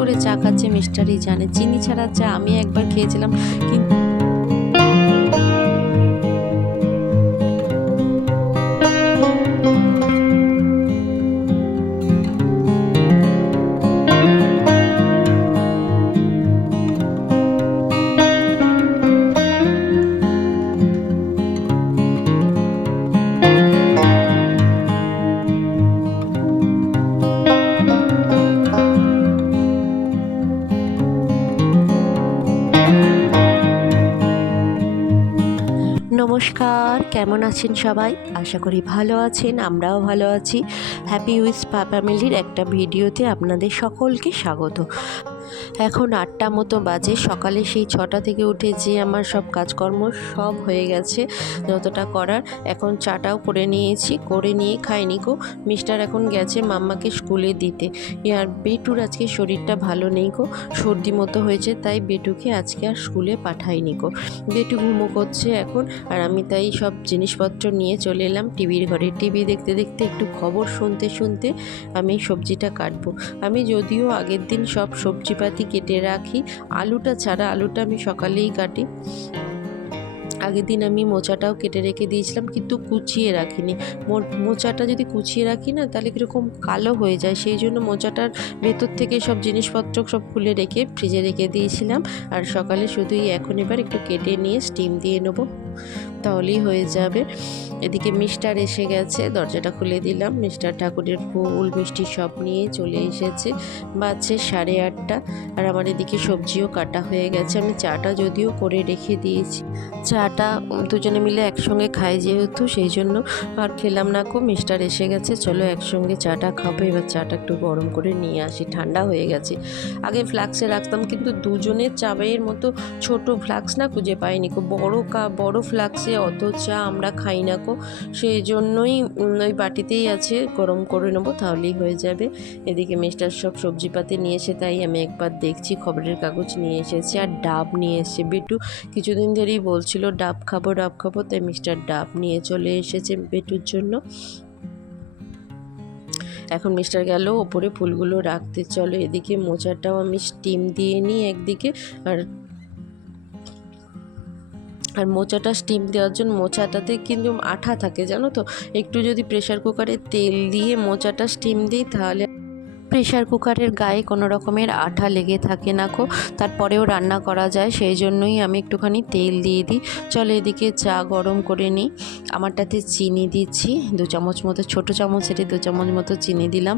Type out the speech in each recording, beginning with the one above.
করে চা খাচ্ছে মিষ্টারি জানে। চিনি ছাড়া চা আমি একবার খেয়েছিলাম কিন্তু নমস্কার, কেমন আছেন সবাই? আশা করি ভালো আছেন, আমরাও ভালো আছি। হ্যাপি উইথ ফ্যামিলির একটা ভিডিওতে আপনাদের সকলকে স্বাগত। এখন আটটা মতো বাজে। সকালে সেই ছটা থেকে উঠে যে আমার সব কাজকর্ম সব হয়ে গেছে যতটা করার। এখন চাটাও করে নিয়েছি, করে নিয়ে খাইনি গো। মিস্টার এখন গেছে মাম্মাকে স্কুলে দিতে। আর বেটুর আজকে শরীরটা ভালো নেই গো। সর্দি মতো হয়েছে, তাই বেটুকে আজকে আর স্কুলে পাঠাইনি গো। বেটু ঘুমো করছে এখন, আর আমি তাই সব জিনিসপত্র নিয়ে চলে এলাম টিভির ঘরে। টিভি দেখতে দেখতে একটু খবর শুনতে শুনতে আমি সবজিটা কাটবো। আমি যদিও আগের দিন সব সবজিপাতি কেটে রাখি। আলুটা ছাড়া আলুটা আমি সকালেই কাটি। আগের দিন আমি মোচাটাও কেটে রেখে দিয়েছিলাম, কিন্তু কুচিয়ে রাখিনি। মোচাটা যদি কুচিয়ে রাখি না, তাহলে কীরকম কালো হয়ে যায়। সেই জন্য মোচাটার ভেতর থেকে সব জিনিসপত্র সব খুলে রেখে ফ্রিজে রেখে দিয়েছিলাম। আর সকালে শুধুই এখন এবার একটু কেটে নিয়ে স্টিম দিয়ে নেব। তাহলেই হয়ে যাবে। এদিকে মিস্টার এসে গেছে, দরজাটা খুলে দিলাম। মিস্টার ঠাকুরের ফুল, মিষ্টি সব নিয়ে চলে এসেছে। বাজছে সাড়ে আটটা আর আমার এদিকে সবজিও কাটা হয়ে গেছে। আমি চাটা যদিও করে রেখে দিয়েছি। চাটা দুজনে মিলে একসঙ্গে খাই যেহেতু, সেই জন্য আর খেলাম না কো। মিস্টার এসে গেছে, চলো একসঙ্গে চাটা খাব। এবার চাটা একটু গরম করে নিয়ে আসি। ঠান্ডা হয়ে গেছে। আগে ফ্লাক্সে রাখতাম, কিন্তু দুজনের চাবের মতো ছোট ফ্লাক্স না খুঁজে পাইনি কো। বড় কা, বড় ফ্লাক্সে অত চা আমরা খাই না কো। সেই জন্যই ওই বাটিতেই আছে, গরম করে নেব, তাহলেই হয়ে যাবে। এদিকে মিস্টার সব সবজিপাতি নিয়ে এসে তাই আমি একবার দেখছি, খবরের কাগজ নিয়ে এসেছি আর ডাব নিয়ে এসেছে। বেটু কিছুদিন ধরেই বলছিল, ডাব খাব ডাব খাব। তাই মিস্টার ডাব নিয়ে চলে এসেছে বেটুর জন্য। এখন মিস্টার গেল, ওপরে ফুলগুলো রাখতে চলো। এদিকে মোচাটাও আমি স্টিম দিয়ে নিই একদিকে, আর আর মোচাটা স্টিম দেওয়ার জন্য মোচাটাতে কিন্তু আঠা থাকে, জানো তো? একটু যদি প্রেশার কুকারে তেল দিয়ে মোচাটা স্টিম দিই তাহলে প্রেশার কুকারের গায়ে কোনো রকমের আঠা লেগে থাকে না কো তারপরেও রান্না করা যায়, সেই জন্যই আমি একটুখানি তেল দিয়ে দিই। চলো এদিকে চা গরম করে নিই। আমারটাতে চিনি দিচ্ছি, দু চামচ মতো, ছোটো চামচের দু চামচ মতো চিনি দিলাম।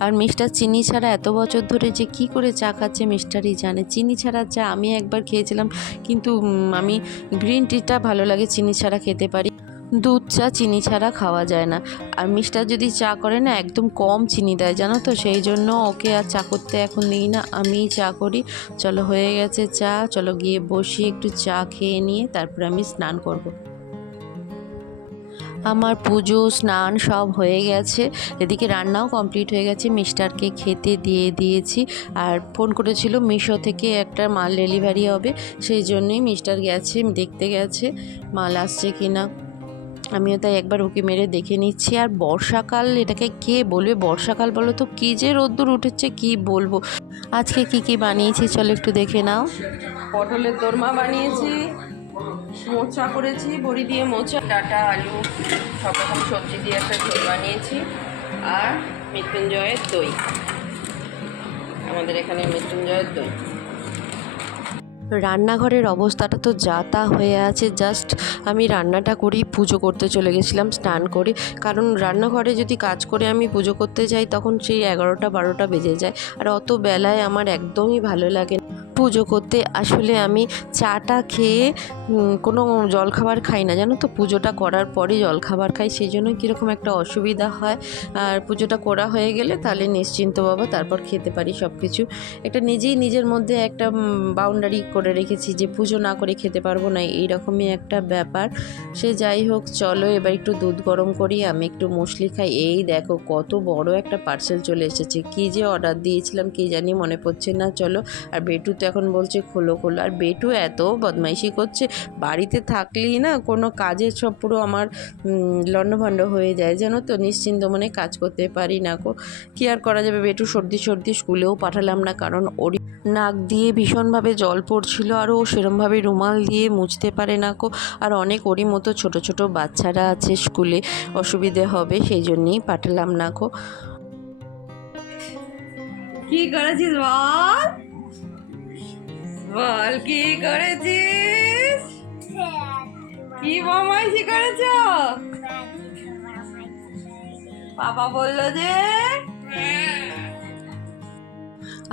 আর মিস্টার চিনি ছাড়া এত বছর ধরে যে কি করে চা খাচ্ছে মিস্টারই জানে। চিনি ছাড়া চা আমি একবার খেয়েছিলাম, কিন্তু আমি গ্রিন টিটা ভালো লাগে চিনি ছাড়া খেতে পারি। দুধ চা চিনি ছাড়া খাওয়া যায় না। আর মিস্টার যদি চা করে না, একদম কম চিনি দেয়, জানো তো? সেই জন্য ওকে আর চা করতে এখন নেই না, আমিই চা করি। চলো হয়ে গেছে চা, চলো গিয়ে বসি, একটু চা খেয়ে নিয়ে, তারপর আমি স্নান করব। আমার পুজো, স্নান সব হয়ে গেছে। এদিকে রান্নাও কমপ্লিট হয়ে গেছে। মিস্টারকে খেতে দিয়ে দিয়েছি। আর ফোন করেছিল মিশো থেকে একটা মাল ডেলিভারি হবে। সেই জন্যই মিস্টার গেছে, দেখতে গেছে মাল আসছে কি না আমিও তাই একবার ওকে মেরে দেখে নিচ্ছি। আর বর্ষাকাল, এটাকে কে বলবে? বর্ষাকাল বলো তো, কী যে রোদ্দুর উঠেছে, কি বলব? আজকে কি কি বানিয়েছি, চলো একটু দেখে নাও। পটলের দোরমা বানিয়েছি। মোচা করেছি, বড়ি দিয়ে মোচা, ডাটা, আলু, সব রকম সবজি দিয়ে একটা ঝোল বানিয়েছি আর মৃত্যুঞ্জয়ের দই। আমাদের এখানে মৃত্যুঞ্জয়ের দই। রান্নাঘরের অবস্থাটা তো যা তা হয়ে আছে, জাস্ট আমি রান্নাটা করি পুজো করতে চলে গেছিলাম, স্নান করে। কারণ রান্নাঘরে যদি কাজ করে আমি পুজো করতে যাই, তখন সেই এগারোটা, বারোটা বেজে যায়। আর অত বেলায় আমার একদমই ভালো লাগে পুজো করতে। আসলে আমি চাটা খেয়ে কোনো জলখাবার খাই না। জানো তো, পুজোটা করার পরে জলখাবার খাই। সেই জন্য কীরকম একটা অসুবিধা হয়। আর পুজোটা করা হয়ে গেলে তাহলে নিশ্চিন্ত বাবা, তারপর খেতে পারি সব কিছু একটা নিজেই নিজের মধ্যে একটা বাউন্ডারি করে রেখেছি যে পুজো না করে খেতে পারব না। এইরকমই একটা ব্যাপার। সে যাই হোক, চলো এবার একটু দুধ গরম করি। আমি একটু মুসলি খাই। এই দেখো, কত বড় একটা পার্সেল চলে এসেছে। কি যে অর্ডার দিয়েছিলাম, কি জানি মনে পড়ছে না। চলো, আর বেটু তো এখন বলছে খোলো খোলো। আর বেটু এত বদমাইশি করছে বাড়িতে থাকলেই না কোনো কাজের সব পুরো আমার উম, লণ্ডভণ্ড হয়ে যায়। জানো তো নিশ্চিন্ত মনে কাজ করতে পারি না কো কী আর করা যাবে? বেটু সর্দি সর্দি স্কুলেও পাঠালাম না কারণ ওর নাক দিয়ে ভীষণভাবে জল পড়ছিল আর ও সেরমভাবে রুমাল দিয়ে মুছতে পারে না কো আর অনেক ওরই মতো ছোট ছোট বাচ্চারা আছে স্কুলে অসুবিধে হবে সেই জন্যেই পাঠালাম না কো কি করেছিস বল? বল কি করেছিস কি বমাইশি করেছ বাবা বলল যে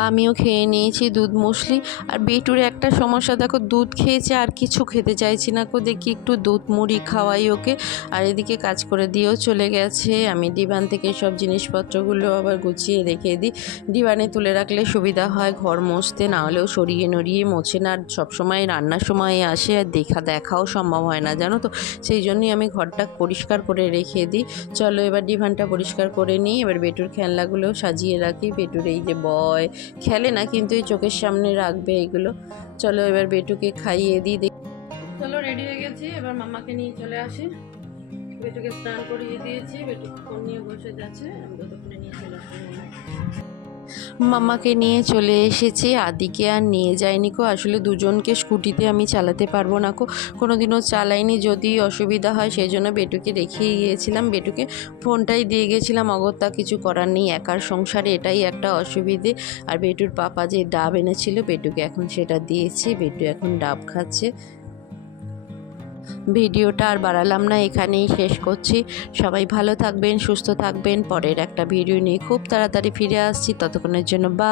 আমিও খেয়ে নিয়েছি দুধ মুসলি। আর বেটুর একটা সমস্যা, দেখো দুধ খেয়েছে, আর কিছু খেতে চাইছি না কো দেখি একটু দুধ মুড়ি খাওয়াই ওকে। আর এদিকে কাজ করে দিয়েও চলে গেছে। আমি ডিবান থেকে সব জিনিসপত্রগুলো আবার গুছিয়ে রেখে দিই। ডিবানে তুলে রাখলে সুবিধা হয়, ঘর মুছতে না হলেও সরিয়ে নড়িয়ে মোছে না। আর সবসময় রান্নার সময় আসে, আর দেখা দেখাও সম্ভব হয় না, জানো তো? সেই জন্যই আমি ঘরটা পরিষ্কার করে রেখে দিই। চলো এবার ডিভানটা পরিষ্কার করে নিই। এবার বেটুর খেলনাগুলো সাজিয়ে রাখি। বেটুর এই যে বয় খেলে না, কিন্তু এই চোখের সামনে রাখবে এগুলো। চলো এবার বেটুকে খাইয়ে দিই, দেখ- চলো রেডি হয়ে গেছি। এবার মামাকে নিয়ে চলে আসি। বেটুকে স্নান করিয়ে দিয়েছি। বেটু ফোন নিয়ে বসে যাচ্ছে। আমি ততক্ষণে নিয়ে চলে আসি। মামাকে নিয়ে চলে এসেছি। আদিকে আর নিয়ে যায়নি কো। আসলে দুজনকে স্কুটিতে আমি চালাতে পারব না কো। কোনো দিনও চালাইনি, যদি অসুবিধা হয় সেই জন্য বেটুকে রেখেই গিয়েছিলাম। বেটুকে ফোনটাই দিয়ে গেছিলাম, অগত্যা, কিছু করার নেই। একার সংসারে এটাই একটা অসুবিধে। আর বেটুর পাপা যে ডাব এনেছিল, বেটুকে এখন সেটা দিয়েছি। বেটু এখন ডাব খাচ্ছে। ভিডিওটা আর বাড়ালাম না, এখানেই শেষ করছি। সবাই ভালো থাকবেন, সুস্থ থাকবেন। পরের একটা ভিডিও নিয়ে খুব তাড়াতাড়ি ফিরে আসছি। ততক্ষণের জন্য বা